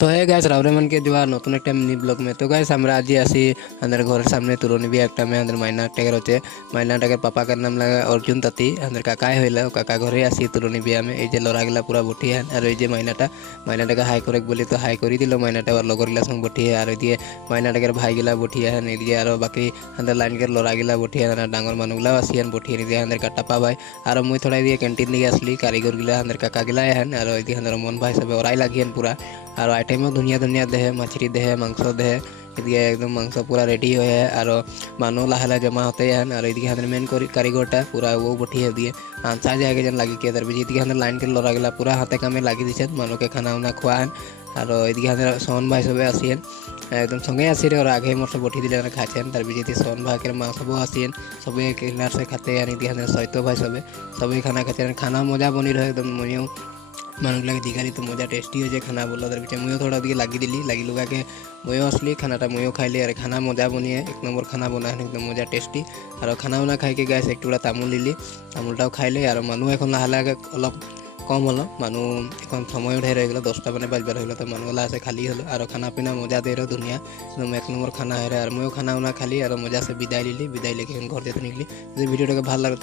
तो है गाइस रावरे मन के जो नतून एक मिनी ब्लॉग में। तो गाइस हमरा आज आसी अंदर घर सामने तुरनी भी एक में अंदर माइना टेकर होचे माइना टेकर पापा का नाम लगा अर्जुन ताती अंदर काकाय हইলা काका घरे आसी तुरनी बिया में এই যে লড়াগুলা পুরা বটিয়ে আর এই যে মাইনাটাকে হাই করে বলি তো হাই করে দিল মাইনাটা আর লগরগুলা সঙ্গে বটিয়ে আর এদিকে মাইনাটাকে ভাইগুলা বটিয়ে হ্যাঁ এদিকে আর বাকি अंदर লাইনকে লড়াগুলা বটিয়ে আর ডাঙর মানুষগুলা আসিয়ান বটিয়ে দিয়ে अंदर কাটাপা ভাই আর মুই থোড়া দিয়ে ক্যান্টিন দিকে আসলি কারিগরগুলা अंदर কাকাগুলা হ্যাঁ আর এদিকে अंदर মন ভাই সবে ওরাই লাগিয়েন পুরা और आइटम धुनिया धुनिया देहे मछली देहे मांस देहे इदिके एकदम मांस पूरा रेडी हुए है और मानो लाहला जमा होते हैं और इदिके हंदर मेन कारीगरटा पूरा वो बठी है दिए आंसा जाएगा जन लगी के दर इदिके हंदर लाइन के लड़ा गला पूरा हाथे कामे लगी दिसे मानो के खाना उना खुआ और इदिके हंदर सोन भाई सबे आसियन एकदम संगे आसिरे और आगे मोर सब बठी दिले खाचेन तार बिजेती सोन भाई के मां सब आसियन सबे किनार से खाते यानी इदिके हंदर सैतो भाई सबे खाना खाते खाना मजा बनी रहे एकदम मनियो मानुक लगे दिखाली तो मजा टेस्टी हो जाए खाना बोला तर पीछे मुझे थोड़ा दिखे लगी दिली लगी लुगा के मुझे असली खानाटा मुझे खाइली और खाना मजा बनी है एक नंबर खाना बना है एकदम मजा टेस्टी और खाना उना खाई के गैस एक टुकड़ा तामुल लिली तामुलटाও खाइले और मानु এখন লাহে লাহে অলপ কম হলো মানু এখন সময় উঠে রয়ে গেল 10টা মানে বাজবার হলো তো মানুষগুলা আছে খালি হলো আর খানা পিনা মজা দে रहे दुनिया एकदम एक नंबर खाना है और मुझे खाना उना खाली और मजा से विदाई लिली विदाई लेके घर जेते निकली। वीडियोटाকে ভালো লাগে